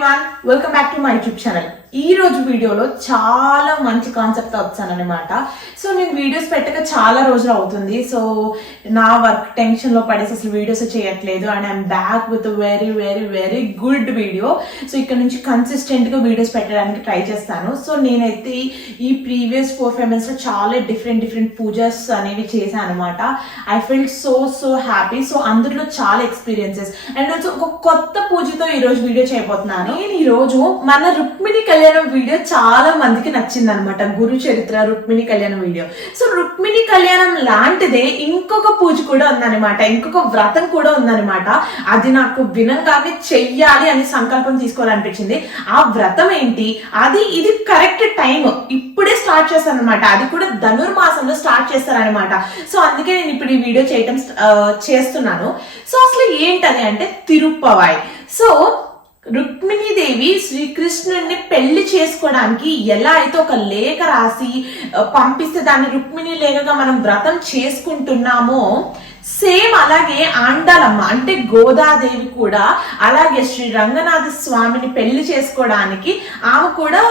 Everyone, welcome back to my YouTube channel. ఈ రోజు వీడియోలో చాలా మంచి కాన్సెప్ట్ వచ్చానమాట. సో నేను వీడియోస్ పెట్టక చాలా రోజులు అవుతుంది. సో నా వర్క్ టెన్షన్ లో పడేసి అసలు వీడియోస్ చేయట్లేదు and I'm back with very very very good video. So ఇక్కడ నుంచి కన్సిస్టెంట్ గా వీడియోస్ పెట్టడానికి ట్రై చేస్తాను. సో నేనైతే ఈ ప్రీవియస్ 4-5 months లో చాలా డిఫరెంట్ పూజస్ అనేవి చేశాను అనమాట. I felt so happy. So అందులో చాలా ఎక్స్పీరియన్సెస్ అండ్ ఆల్సో ఒక కొత్త పూజతో ఈ రోజు వీడియో చేయబోతున్నాను. నేను ఈ రోజు మన రుక్మిణి కళ్యాణం వీడియో చాలా మందికి నచ్చింది అనమాట. గురు చరిత్ర రుక్మిణి కళ్యాణం వీడియో. సో రుక్మిణి కళ్యాణం లాంటిదే ఇంకొక పూజ కూడా ఉందన్నమాట, ఇంకొక వ్రతం కూడా ఉందన్నమాట. అది నాకు వినంగానే చెయ్యాలి అని సంకల్పం తీసుకోవాలనిపించింది. ఆ వ్రతం ఏంటి, ఇది కరెక్ట్ టైం ఇప్పుడే స్టార్ట్ చేస్తాను అనమాట. అది కూడా ధనుర్మాసంలో స్టార్ట్ చేస్తారనమాట. సో అందుకే నేను ఇప్పుడు ఈ వీడియో చేస్తున్నాను. సో అసలు ఏంటది అంటే తిరుప్పవాయ్. సో రుక్మిణీదేవి శ్రీకృష్ణుడిని పెళ్లి చేసుకోవడానికి ఎలా అయితే ఒక లేఖ రాసి పంపిస్తే దాన్ని రుక్మిణి లేఖగా మనం వ్రతం చేసుకుంటున్నామో సేమ్ అలాగే ఆండాలమ్మ అంటే గోదాదేవి కూడా అలాగే శ్రీ రంగనాథ స్వామిని పెళ్లి చేసుకోవడానికి ఆమె కూడా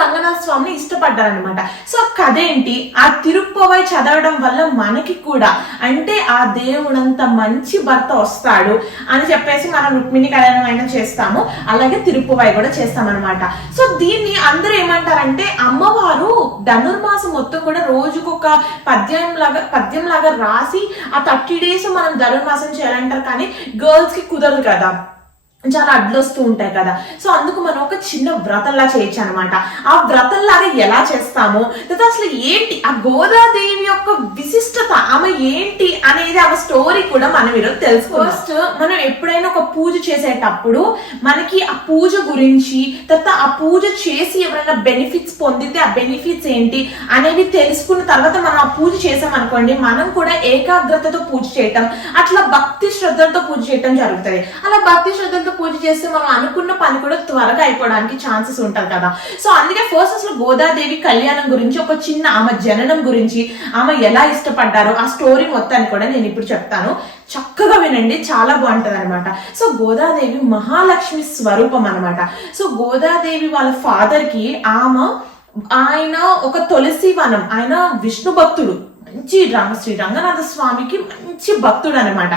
రంగనాథ స్వామిని ఇష్టపడ్డారనమాట. సో కథ ఏంటి, ఆ తిరుప్పవై చదవడం వల్ల మనకి కూడా అంటే ఆ దేవుడంత మంచి భర్త వస్తాడు అని చెప్పేసి మనం రుక్మిణి కళ్యాణం అయినా చేస్తాము, అలాగే తిరుప్పవై కూడా చేస్తామన్నమాట. సో దీన్ని అందరూ ఏమంటారంటే అమ్మవారు ధనుర్మాసం మొత్తం కూడా రోజుకొక పద్యం లాగా రాసి ఆ 30 days మనం ధనుర్మాసం చేయాలంటారు. కానీ గర్ల్స్ కి కుదరదు కదా, చాలా అడ్లొస్తూ ఉంటాయి కదా. సో అందుకు మనం ఒక చిన్న వ్రతంలా చేయొచ్చు అనమాట. ఆ వ్రతంలాగా ఎలా చేస్తామో లేదా అసలు ఏంటి ఆ గోదాదేవి యొక్క విశిష్టత, ఆమె ఏంటి అనేది ఆమె స్టోరీ కూడా మనం ఈరోజు తెలుసుకోవాలి. ఫస్ట్ మనం ఎప్పుడైనా ఒక పూజ చేసేటప్పుడు మనకి ఆ పూజ గురించి, తర్వాత ఆ పూజ చేసి ఎవరైనా బెనిఫిట్స్ పొందితే ఆ బెనిఫిట్స్ ఏంటి అనేవి తెలుసుకున్న తర్వాత మనం ఆ పూజ చేసామనుకోండి, మనం కూడా ఏకాగ్రతతో పూజ చేయటం, అట్లా భక్తి శ్రద్ధలతో పూజ చేయటం జరుగుతుంది. అలా భక్తి శ్రద్ధలతో పూజ చేస్తే మనం అనుకున్న పని కూడా త్వరగా అయిపోవడానికి ఛాన్సెస్ ఉంటాయి కదా. సో అందుకే ఫస్ట్ అసలు గోదాదేవి కళ్యాణం గురించి ఒక చిన్న ఆమె జననం గురించి, ఆమె ఎలా ఇష్టపడ్డారో ఆ స్టోరీ మొత్తాన్ని కూడా నేను ఇప్పుడు చెప్తాను. చక్కగా వినండి, చాలా బాగుంటది అనమాట. సో గోదాదేవి మహాలక్ష్మి స్వరూపం అనమాట. సో గోదాదేవి వాళ్ళ ఫాదర్ కి ఆయన ఒక తులసి వనం, ఆయన విష్ణు భక్తుడు, మంచి శ్రీ రంగనాథ స్వామికి మంచి భక్తుడు అనమాట.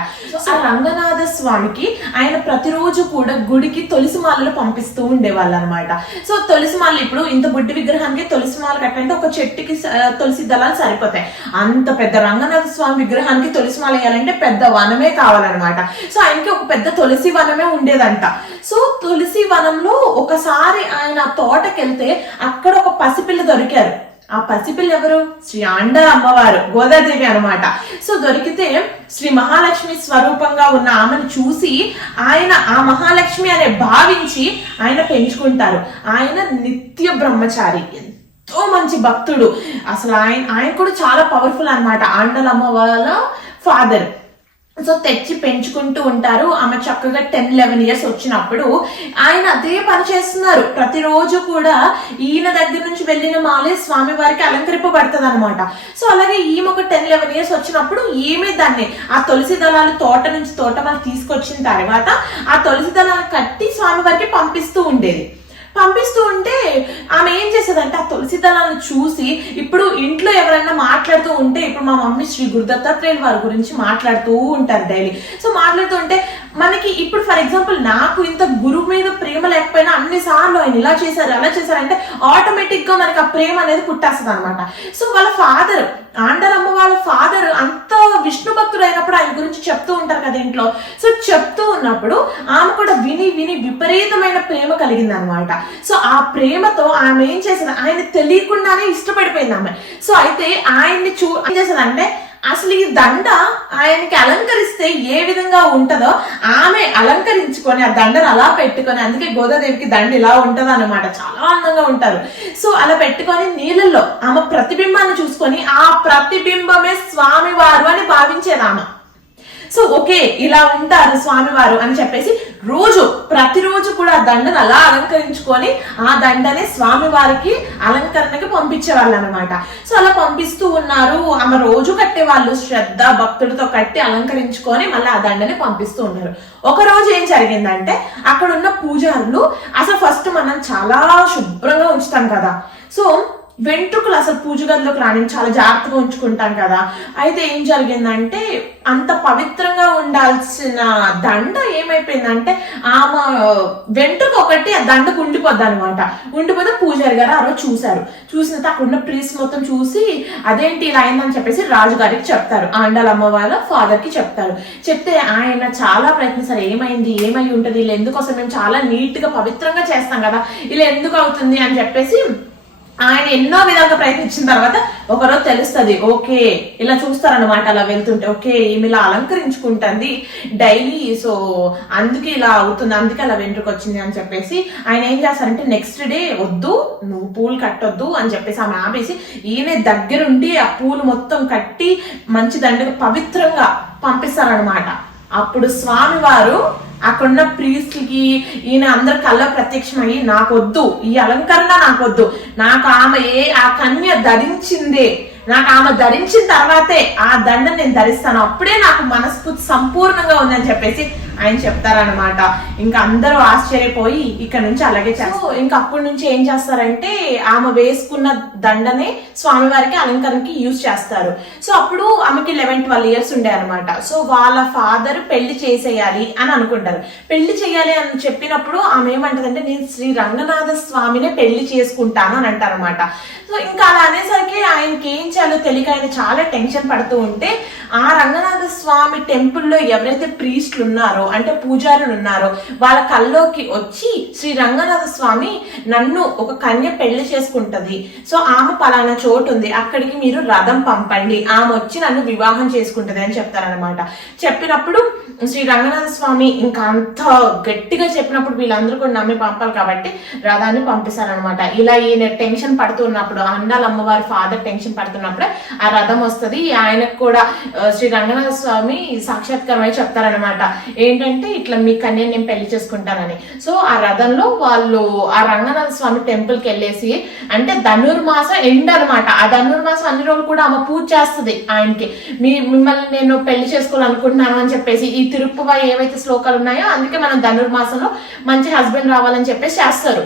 ఆ రంగనాథ స్వామికి ఆయన ప్రతిరోజు కూడా గుడికి తులసి మాలలు పంపిస్తూ ఉండేవాళ్ళు అనమాట. సో తులసి మాలలు ఇప్పుడు ఇంత బుడ్డి విగ్రహానికి తులసి మాల కట్టంటే ఒక చెట్టుకి తులసి దళాలు సరిపోతాయి. అంత పెద్ద రంగనాథ స్వామి విగ్రహానికి తులసి మాల వేయాలంటే పెద్ద వనమే కావాలన్నమాట. సో ఆయనకి ఒక పెద్ద తులసి వనమే ఉండేదంట. సో తులసి వనంలో ఒకసారి ఆయన తోటకెళ్తే అక్కడ ఒక పసిపిల్ల దొరికారు. ఆ పసిపిల్ల ఎవరు, శ్రీ ఆండాల అమ్మవారు గోదాదేవి అనమాట. సో దొరికితే శ్రీ మహాలక్ష్మి స్వరూపంగా ఉన్న ఆమెను చూసి ఆయన ఆ మహాలక్ష్మి అనే భావించి ఆయన పెంచుకుంటారు. ఆయన నిత్య బ్రహ్మచారి, ఎంతో మంచి భక్తుడు. అసలు ఆయన కూడా చాలా పవర్ఫుల్ అనమాట, ఆండాల అమ్మ వాళ్ళ ఫాదర్. సో తెచ్చి పెంచుకుంటూ ఉంటారు. ఆమె చక్కగా 10-11 years వచ్చినప్పుడు ఆయన అదే పని చేస్తున్నారు. ప్రతిరోజు కూడా ఈయన దగ్గర నుంచి వెళ్ళిన మాలే స్వామి వారికి అలంకరింపబడుతుంది అనమాట. సో అలాగే ఈమె ఒక 10-11 years వచ్చినప్పుడు ఈమె దాన్ని ఆ తులసి దళాలు తోట నుంచి తోటమాల తీసుకొచ్చిన తర్వాత ఆ తులసి దళాలు కట్టి స్వామి వారికి పంపిస్తూ ఉంటే ఆమె ఏం చేసేదంటే ఆ తులసి దళాలను చూసి, ఇప్పుడు ఇంట్లో ఎవరైనా మాట్లాడుతూ ఉంటే, ఇప్పుడు మా మమ్మీ శ్రీ గురుదత్తాత్రేయుల వారి గురించి మాట్లాడుతూ ఉంటారు డైలీ. సో మాట్లాడుతూ ఉంటే మనకి ఇప్పుడు ఫర్ ఎగ్జాంపుల్ నాకు ఇంత గురువు మీద ప్రేమ లేకపోయినా అన్నిసార్లు ఆయన ఇలా చేశారు అలా చేశారంటే ఆటోమేటిక్ గా మనకి ఆ ప్రేమ అనేది పుట్టేస్తుంది అనమాట. సో వాళ్ళ ఫాదర్ ఆండాలమ్మ వాళ్ళ ఫాదర్ అంత విష్ణు భక్తుడు అయినప్పుడు ఆయన గురించి చెప్తూ ఉంటారు కదా ఇంట్లో. సో చెప్తూ ఉన్నప్పుడు ఆమె కూడా విని విపరీతమైన ప్రేమ కలిగింది అనమాట. సో ఆ ప్రేమతో ఆమె ఏం చేసేది, ఆయన తెలియకుండానే ఇష్టపడిపోయింది ఆమె. సో అయితే ఆయన్ని ఏం చేసేదంటే అసలు ఈ దండ ఆయనకి అలంకరిస్తే ఏ విధంగా ఉంటదో ఆమె అలంకరించుకొని ఆ దండను అలా పెట్టుకొని, అందుకే గోదాదేవికి దండ ఇలా ఉంటది అనమాట, చాలా అందంగా ఉంటారు. సో అలా పెట్టుకొని నీళ్ళల్లో ఆమె ప్రతిబింబాన్ని చూసుకొని ఆ ప్రతిబింబమే స్వామివారు అని భావించేది ఆమె. సో ఓకే ఇలా ఉంటారు స్వామివారు అని చెప్పేసి ప్రతిరోజు కూడా దండను అలా అలంకరించుకొని ఆ దండని స్వామి వారికి అలంకరణకి పంపించేవాళ్ళు అనమాట. సో అలా పంపిస్తూ ఉన్నారు. ఆమె రోజు కట్టే వాళ్ళు శ్రద్ధ భక్తులతో కట్టి అలంకరించుకొని మళ్ళీ ఆ దండని పంపిస్తూ ఉన్నారు. ఒక రోజు ఏం జరిగిందంటే అక్కడ ఉన్న పూజారులు అసలు ఫస్ట్ మనం చాలా శుభ్రంగా ఉంచుతాం కదా, సో వెంట్రుకలు అసలు పూజ గదిలోకి రాని చాలా జాగ్రత్తగా ఉంచుకుంటాం కదా. అయితే ఏం జరిగిందంటే అంత పవిత్రంగా ఉండాల్సిన దండ ఏమైపోయిందంటే ఆమె వెంట్రుక ఒకటి ఆ దండకు ఉండిపోద్ది అనమాట. ఉండిపోతే పూజారి గారు ఆ రోజు చూశారు. చూసిన అక్కడ ఉన్న ప్రీస్ట్ మొత్తం చూసి అదేంటి ఇలా అయిందని చెప్పేసి రాజుగారికి చెప్తారు. ఆండాలమ్మ వాళ్ళ ఫాదర్ కి చెప్తారు. చెప్తే ఆయన చాలా ప్రయత్నిస్తారు, ఏమైంది, ఏమై ఉంటది, ఇలా ఎందుకోసం, మేము చాలా నీట్ గా పవిత్రంగా చేస్తాం కదా, ఇలా ఎందుకు అవుతుంది అని చెప్పేసి ఆయన ఎన్నో విధాలుగా ప్రయత్నించిన తర్వాత ఒకరోజు తెలుస్తుంది. ఓకే, ఇలా చూస్తారనమాట. అలా వెళ్తుంటే ఓకే ఈమె ఇలా అలంకరించుకుంటుంది డైలీ, సో అందుకే ఇలా అవుతుంది, అందుకే అలా వెంట్రుకు వచ్చింది అని చెప్పేసి ఆయన ఏం చేస్తారంటే నెక్స్ట్ డే వద్దు నువ్వు పూలు కట్టొద్దు అని చెప్పేసి ఆమె ఆపేసి ఈయన దగ్గరుండి ఆ పూలు మొత్తం కట్టి మంచి దండగా పవిత్రంగా పంపిస్తారనమాట. అప్పుడు స్వామివారు అక్కడున్న ప్రీస్ట్కి ఈయన అందరి కళ్ళ ప్రత్యక్షమయ్యి నాకొద్దు ఈ అలంకరణ, నాకొద్దు, నాకు ఆమె ఆ కన్య ధరించిందే, నాకు ఆమె ధరించిన తర్వాతే ఆ దండ నేను ధరిస్తాను, అప్పుడే నాకు మనస్ఫూర్తి సంపూర్ణంగా ఉందని చెప్పేసి ఆయన చెప్తారనమాట. ఇంకా అందరూ ఆశ్చర్యపోయి ఇక్కడ నుంచి అలాగే చేస్తారు. ఇంకా అప్పటి నుంచి ఏం చేస్తారంటే ఆమె వేసుకున్న దండనే స్వామివారికి అలంకరణకి యూజ్ చేస్తారు. సో అప్పుడు ఆమెకి 11-12 ఇయర్స్ ఉండే అనమాట. సో వాళ్ళ ఫాదర్ పెళ్లి చేసేయాలి అని అనుకుంటారు. పెళ్లి చేయాలి అని చెప్పినప్పుడు ఆమె ఏమంటదంటే నేను శ్రీ రంగనాథ స్వామినే పెళ్లి చేసుకుంటాను అని అంటారనమాట. సో ఇంకా అలా అనేసరికి ఆయనకి ఏం చేయాలో తెలియక ఆయన చాలా టెన్షన్ పడుతూ ఉంటే ఆ రంగనాథ స్వామి టెంపుల్లో ఎవరైతే ప్రీస్టులు ఉన్నారో అంటే పూజారులు ఉన్నారో వాళ్ళ కల్లోకి వచ్చి శ్రీ రంగనాథ స్వామి నన్ను ఒక కన్య పెళ్లి చేసుకుంటది, సో ఆమె పలానా చోటు ఉంది, అక్కడికి మీరు రథం పంపండి, ఆమె వచ్చి నన్ను వివాహం చేసుకుంటది అని చెప్తారనమాట. చెప్పినప్పుడు శ్రీ రంగనాథ స్వామి ఇంకా అంత గట్టిగా చెప్పినప్పుడు వీళ్ళందరూ కూడా నమ్మి పంపాలి కాబట్టి రథాన్ని పంపిస్తారనమాట. ఇలా ఈయన టెన్షన్ పడుతున్నప్పుడు అండాల అమ్మవారి ఫాదర్ టెన్షన్ పడుతున్నప్పుడే ఆ రథం వస్తుంది. ఆయనకు కూడా శ్రీ రంగనాథ స్వామి సాక్షాత్కారమై చెప్తారనమాట, ఏంటంటే ఇట్లా మీ కన్య నేను పెళ్లి చేసుకుంటానని. సో ఆ రథంలో వాళ్ళు ఆ రంగనాథ స్వామి టెంపుల్ కి వెళ్ళేసి, అంటే ధనుర్మాసం ఎండ్ అనమాట, ఆ ధనుర్మాసం అన్ని రోజులు కూడా ఆమె పూజ చేస్తుంది ఆయనకి, మిమ్మల్ని నేను పెళ్లి చేసుకోవాలనుకుంటున్నాను అని చెప్పేసి. ఈ తిరుప్పవై ఏవైతే శ్లోకాలు ఉన్నాయో అందుకే మనం ధనుర్మాసంలో మంచి హస్బెండ్ రావాలని చెప్పేసి చేస్తారు.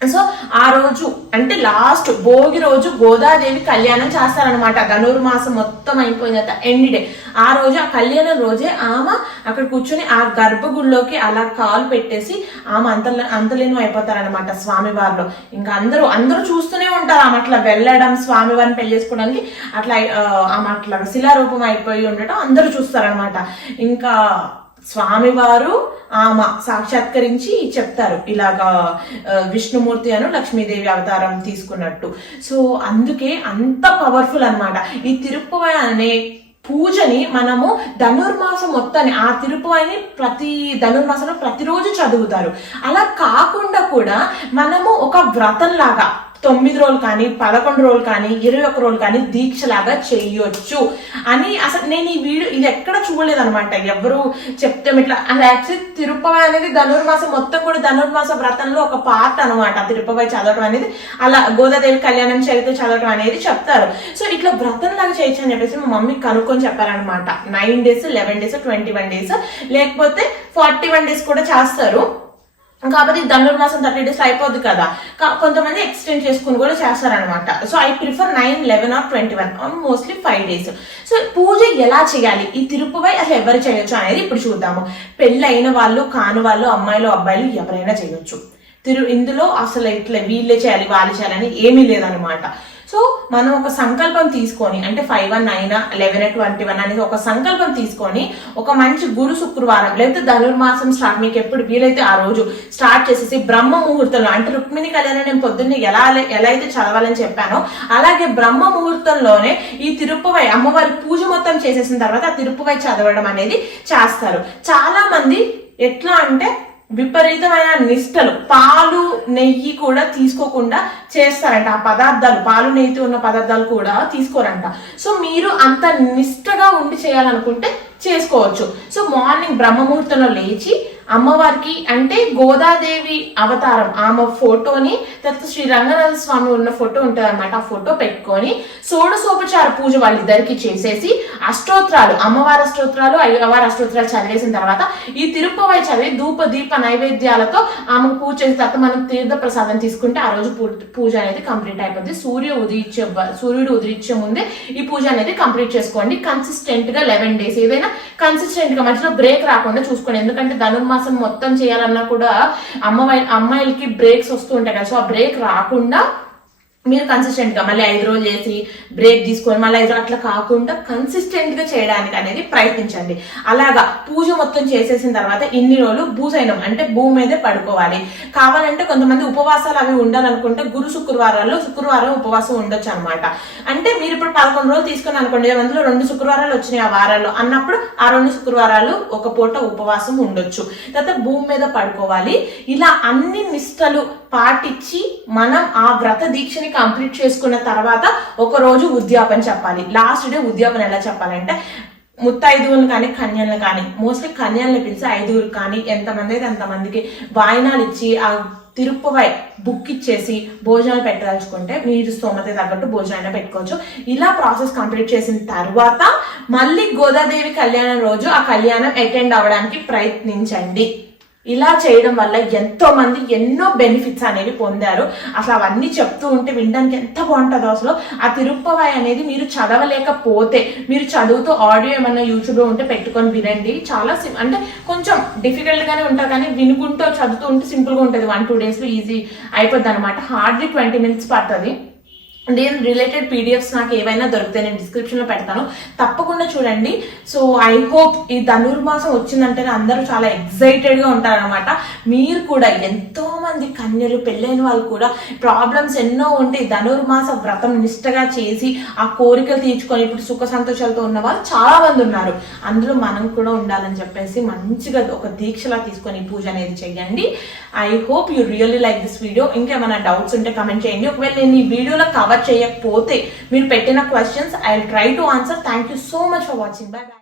సో ఆ రోజు అంటే లాస్ట్ భోగి రోజు గోదాదేవి కళ్యాణం చేస్తారనమాట. ధనుర్మాసం మొత్తం అయిపోయిన తర్వాత ఎండ్ డే ఆ రోజు, ఆ కళ్యాణం రోజే ఆమె అక్కడ కూర్చొని ఆ గర్భగుడిలోకి అలా కాలు పెట్టేసి ఆమె అంతలేను అయిపోతారనమాట స్వామివారిలో. ఇంకా అందరూ చూస్తూనే ఉంటారు ఆమె అట్లా వెళ్ళడం, స్వామివారిని పెళ్లి చేసుకోవడానికి అట్లా ఆమె అట్లా శిలారూపం అయిపోయి ఉండటం అందరూ చూస్తారనమాట. ఇంకా స్వామివారు ఆమె సాక్షాత్కరించి చెప్తారు ఇలాగా విష్ణుమూర్తి అను లక్ష్మీదేవి అవతారం తీసుకున్నట్టు. సో అందుకే అంత పవర్ఫుల్ అనమాట ఈ తిరుప్పవై అనే పూజని. మనము ధనుర్మాసం మొత్తాన్ని ఆ తిరుప్పవైని ప్రతి ధనుర్మాసంలో ప్రతిరోజు చదువుతారు. అలా కాకుండా కూడా మనము ఒక వ్రతం లాగా 9 రోజులు కానీ 11 రోజులు కానీ 21 రోజులు కానీ దీక్షలాగా చెయ్యొచ్చు అని అసలు నేను ఈ వీడియో ఇది ఎక్కడ చూడలేదు అనమాట. ఎవరు చెప్తే ఇట్లా అసలు యాక్చువల్లీ తిరుప్పవై అనేది ధనుర్మాసం మొత్తం కూడా ధనుర్మాస వ్రతంలో ఒక పార్ట్ అనమాట. తిరుప్పవై చదవడం అనేది, అలా గోదాదేవి కళ్యాణం చరిత్ర చదవడం అనేది చెప్తారు. సో ఇట్లా వ్రతం లాగా చేయొచ్చు అని చెప్పేసి మా మమ్మీ కనుక్కొని చెప్పారనమాట. 9 days 11 days 21 days లేకపోతే 41 days కూడా చేస్తారు. కాబట్టి ధనుర్మాసం 30 days అయిపోద్ది కదా, కొంతమంది ఎక్స్టెండ్ చేసుకుని కూడా చేస్తారనమాట. So I prefer 9, 11 or 21, mostly 5 days. సో పూజ ఎలా చేయాలి, ఈ తిరుప్పవై అసలు ఎవరు చేయొచ్చు అనేది ఇప్పుడు చూద్దాము. పెళ్ళి అయిన వాళ్ళు, కాని వాళ్ళు, అమ్మాయిలు అబ్బాయిలు ఎవరైనా చేయొచ్చు. ఇందులో అసలు ఇట్లా వీళ్ళే చేయాలి వాళ్ళు చేయాలని ఏమీ లేదనమాట. సో మనం ఒక సంకల్పం తీసుకొని, అంటే 5, 9, 11, 21 అనేది ఒక సంకల్పం తీసుకొని ఒక మంచి గురు శుక్రవారం లేకపోతే ధనుర్మాసం స్టార్ట్, మీకు ఎప్పుడు వీలైతే ఆ రోజు స్టార్ట్ చేసేసి బ్రహ్మ ముహూర్తంలో, అంటే రుక్మిణి కళ్యాణం నేను పొద్దున్నే ఎలా అయితే చదవాలని చెప్పానో అలాగే బ్రహ్మ ముహూర్తంలోనే ఈ తిరుప్పవై అమ్మవారి పూజ మొత్తం చేసేసిన తర్వాత ఆ తిరుప్పవై చదవడం అనేది చేస్తారు. చాలా మంది ఎట్లా అంటే విపరీతమైన నిష్టలు, పాలు నెయ్యి కూడా తీసుకోకుండా చేస్తారంట. ఆ పదార్థాలు పాలు నెయ్యితో ఉన్న పదార్థాలు కూడా తీసుకోరంట. సో మీరు అంత నిష్టగా ఉండి చేయాలనుకుంటే చేసుకోవచ్చు. సో మార్నింగ్ బ్రహ్మ ముహూర్తంలో లేచి అమ్మవారికి అంటే గోదాదేవి అవతారం ఆమె ఫోటోని, తర్వాత శ్రీ రంగనాథ స్వామి ఉన్న ఫోటో ఉంటుంది అనమాట. ఆ ఫోటో పెట్టుకొని షోడశోపచార పూజ వాళ్ళిద్దరికి చేసేసి అష్టోత్రాలు, అమ్మవారి అష్టోత్రాలు, అయ్యవారి అష్టోత్రాలు చదివేసిన తర్వాత ఈ తిరుప్పవై చదివి ధూప దీప నైవేద్యాలతో ఆమెకు పూజ చేసిన తర్వాత మనం తీర్థ ప్రసాదం తీసుకుంటే ఆ రోజు పూజ అనేది కంప్లీట్ అయిపోతుంది. సూర్యుడు ఉదయించే ముందే ఈ పూజ అనేది కంప్లీట్ చేసుకోండి. కన్సిస్టెంట్ గా 11 days, ఏదైనా కన్సిస్టెంట్ గా మధ్యలో బ్రేక్ రాకుండా చూసుకోండి. ఎందుకంటే ధనుర్మాసం మొత్తం చేయాలన్నా కూడా అమ్మాయిలకి బ్రేక్స్ వస్తూ ఉంటాయి కదా. సో ఆ బ్రేక్ రాకుండా మీరు కన్సిస్టెంట్ గా మళ్ళీ 5 రోజులు చేసి బ్రేక్ తీసుకొని మళ్ళీ 5 రోజులు అట్లా కాకుండా కన్సిస్టెంట్ గా చేయడానికి అనేది ప్రయత్నించండి. అలాగా పూజ మొత్తం చేసేసిన తర్వాత ఇన్ని రోజులు భూజైనం అంటే భూమి మీదే పడుకోవాలి. కావాలంటే కొంతమంది ఉపవాసాలు అవి ఉండాలనుకుంటే శుక్రవారం ఉపవాసం ఉండొచ్చు అనమాట. అంటే మీరు ఇప్పుడు 11 రోజులు తీసుకుని అనుకోండి, అందులో 2 శుక్రవారాలు వచ్చినాయి ఆ వారాల్లో అన్నప్పుడు ఆ 2 శుక్రవారాలు ఒక పూట ఉపవాసం ఉండొచ్చు. తర్వాత భూమి మీద పడుకోవాలి. ఇలా అన్ని నిష్టలు పాటించి మనం ఆ వ్రత దీక్షని కంప్లీట్ చేసుకున్న తర్వాత ఒక రోజు ఉద్యాపన చెప్పాలి. లాస్ట్ డే ఉద్యాపన ఎలా చెప్పాలంటే ముత్తైదువులు కానీ కన్యలను కానీ, మోస్ట్లీ కన్యల్ని పిలిచి 5 కానీ ఎంతమంది అయితే అంతమందికి వాయినాలు ఇచ్చి ఆ తిరుప్పవై బుక్ ఇచ్చేసి భోజనాలు పెట్టదలుచుకుంటే మీరు స్తోమత తగ్గట్టు భోజనాన్ని పెట్టుకోవచ్చు. ఇలా ప్రాసెస్ కంప్లీట్ చేసిన తర్వాత మళ్ళీ గోదాదేవి కళ్యాణం రోజు ఆ కళ్యాణం అటెండ్ అవ్వడానికి ప్రయత్నించండి. ఇలా చేయడం వల్ల ఎంతో మంది ఎన్నో బెనిఫిట్స్ అనేవి పొందారు. అసలు అవన్నీ చెప్తూ ఉంటే వినడానికి ఎంత బాగుంటుందో. అసలు ఆ తిరుప్పవై అనేది మీరు చదవలేకపోతే మీరు చదువుతూ ఆడియో ఏమన్నా యూట్యూబ్ లో ఉంటే పెట్టుకొని వినండి. చాలా అంటే కొంచెం డిఫికల్ట్ గానే ఉంటుంది, కానీ వినుకుంటూ చదువుతూ ఉంటే సింపుల్ గా ఉంటుంది. 1-2 days లో ఈజీ అయిపోద్ది అనమాట. హార్డ్లీ 20 minutes పడుతుంది. నేను రిలేటెడ్ పీడిఎఫ్స్ నాకు ఏవైనా దొరికితే నేను డిస్క్రిప్షన్ లో పెడతాను, తప్పకుండా చూడండి. సో ఐ హోప్ ఈ ధనుర్మాసం వచ్చిందంటే అందరూ చాలా ఎక్సైటెడ్ గా ఉంటారనమాట. మీరు కూడా ఎంతో మంది కన్యలు పెళ్ళైన వాళ్ళు కూడా ప్రాబ్లమ్స్ ఎన్నో ఉంటే ధనుర్మాస వ్రతం నిష్టగా చేసి ఆ కోరికలు తీర్చుకొని ఇప్పుడు సుఖ సంతోషాలతో ఉన్న వాళ్ళు చాలా మంది ఉన్నారు. అందులో మనం కూడా ఉండాలని చెప్పేసి మంచిగా ఒక దీక్షలా తీసుకొని ఈ పూజ అనేది చేయండి. I hope you really like this video. ఇంకేమైనా డౌట్స్ ఉంటే కమెంట్ చేయండి. ఒకవేళ నేను ఈ వీడియోలో కవర్ చేయకపోతే మీరు పెట్టిన questions I will try to answer. Thank you so much for watching. By by.